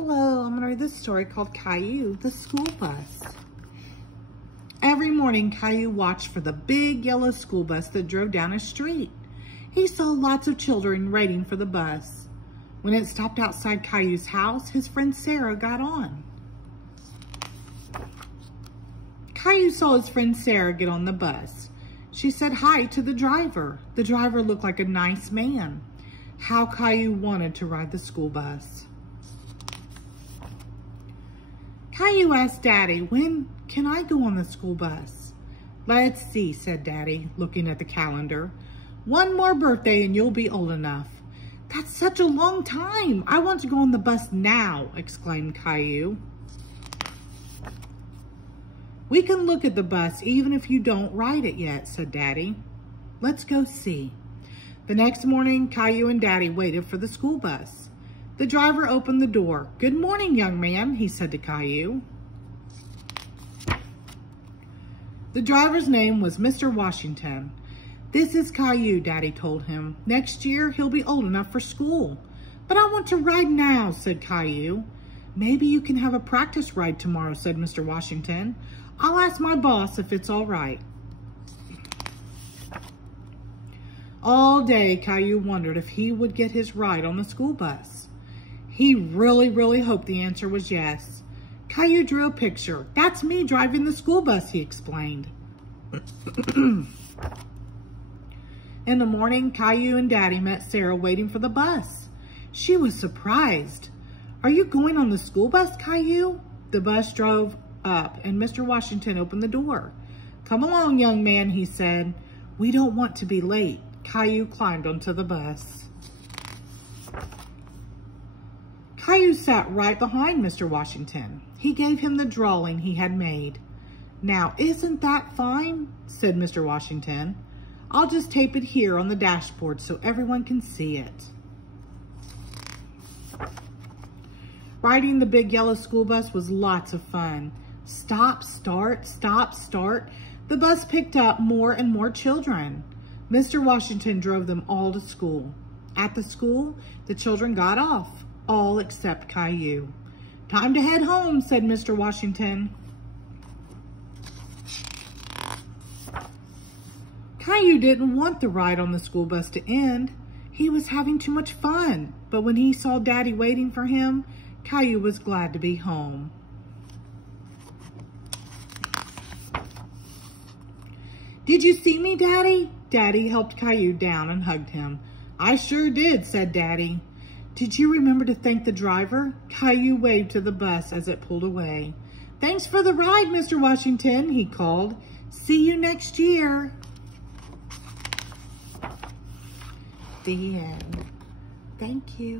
Hello, I'm going to read this story called Caillou, the school bus. Every morning, Caillou watched for the big yellow school bus that drove down his street. He saw lots of children waiting for the bus. When it stopped outside Caillou's house, his friend Sarah got on. Caillou saw his friend Sarah get on the bus. She said hi to the driver. The driver looked like a nice man. How Caillou wanted to ride the school bus. Caillou asked Daddy, "When can I go on the school bus?" "Let's see," said Daddy, looking at the calendar. "One more birthday and you'll be old enough." "That's such a long time. I want to go on the bus now," exclaimed Caillou. "We can look at the bus even if you don't ride it yet," said Daddy. "Let's go see." The next morning, Caillou and Daddy waited for the school bus. The driver opened the door. "Good morning, young man," he said to Caillou. The driver's name was Mr. Washington. "This is Caillou," Daddy told him. "Next year, he'll be old enough for school." "But I want to ride now," said Caillou. "Maybe you can have a practice ride tomorrow," said Mr. Washington. "I'll ask my boss if it's all right." All day, Caillou wondered if he would get his ride on the school bus. He really hoped the answer was yes. Caillou drew a picture. "That's me driving the school bus," he explained. In the morning, Caillou and Daddy met Sarah waiting for the bus. She was surprised. "Are you going on the school bus, Caillou?" The bus drove up and Mr. Washington opened the door. "Come along, young man," he said. "We don't want to be late." Caillou climbed onto the bus. Caillou sat right behind Mr. Washington. He gave him the drawing he had made. "Now, isn't that fine?" said Mr. Washington. "I'll just tape it here on the dashboard so everyone can see it." Riding the big yellow school bus was lots of fun. Stop, start, stop, start. The bus picked up more and more children. Mr. Washington drove them all to school. At the school, the children got off, all except Caillou. "Time to head home," said Mr. Washington. Caillou didn't want the ride on the school bus to end. He was having too much fun, but when he saw Daddy waiting for him, Caillou was glad to be home. "Did you see me, Daddy?" Daddy helped Caillou down and hugged him. "I sure did," said Daddy. "Did you remember to thank the driver?" Caillou waved to the bus as it pulled away. "Thanks for the ride, Mr. Washington," he called. "See you next year." The end. Thank you.